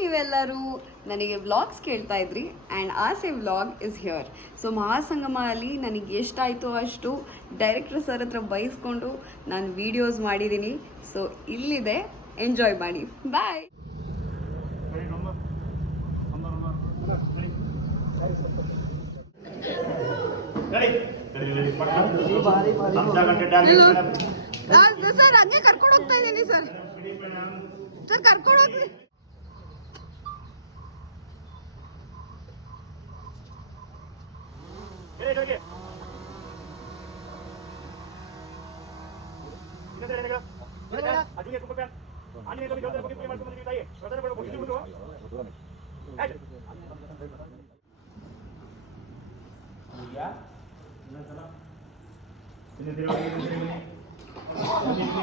ನೀವೆಲ್ಲರೂ ನನಗೆ ವ್ಲಾಗ್ಸ್ ಕೇಳ್ತಾ ಇದ್ರಿ ಆ್ಯಂಡ್ ಆಸೆ ವ್ಲಾಗ್ ಇಸ್ ಹಿಯರ್. ಸೊ ಮಹಾಸಂಗಮ ಅಲ್ಲಿ ನನಗೆ ಎಷ್ಟಾಯಿತು ಅಷ್ಟು ಡೈರೆಕ್ಟರ್ ಸರ್ ಹತ್ರ ಬೈಸ್ಕೊಂಡು ನಾನು ವೀಡಿಯೋಸ್ ಮಾಡಿದ್ದೀನಿ. ಸೊ ಇಲ್ಲಿದೆ, ಎಂಜಾಯ್ ಮಾಡಿ. ಬಾಯ್. ಸರ್ ಹಂಗೆ ಕರ್ಕೊಂಡು ಹೋಗ್ತಾ ಇದ್ದೀನಿ ಸರ್. ಸರ್ ಕರ್ಕೊಂಡು ಹೋಗ್ರಿ.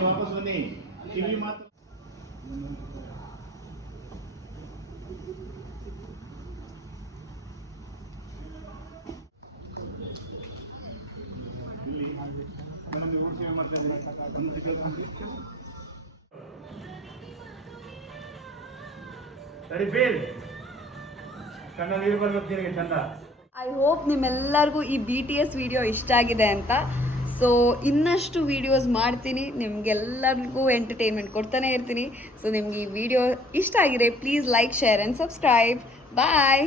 वापस बनी टीवी मात्र ಐ ಹೋಪ್ ನಿಮ್ಮೆಲ್ಲರಿಗೂ ಈ BTS ವಿಡಿಯೋ ಇಷ್ಟ ಆಗಿದೆ ಅಂತ. ಸೊ ಇನ್ನಷ್ಟು ವೀಡಿಯೋಸ್ ಮಾಡ್ತೀನಿ, ನಿಮಗೆಲ್ಲರಿಗೂ ಎಂಟರ್ಟೈನ್ಮೆಂಟ್ ಕೊಡ್ತಾನೆ ಇರ್ತೀನಿ. ಸೊ ನಿಮ್ಗೆ ಈ ವಿಡಿಯೋ ಇಷ್ಟ ಆಗಿದೆ, please like, share and subscribe. Bye.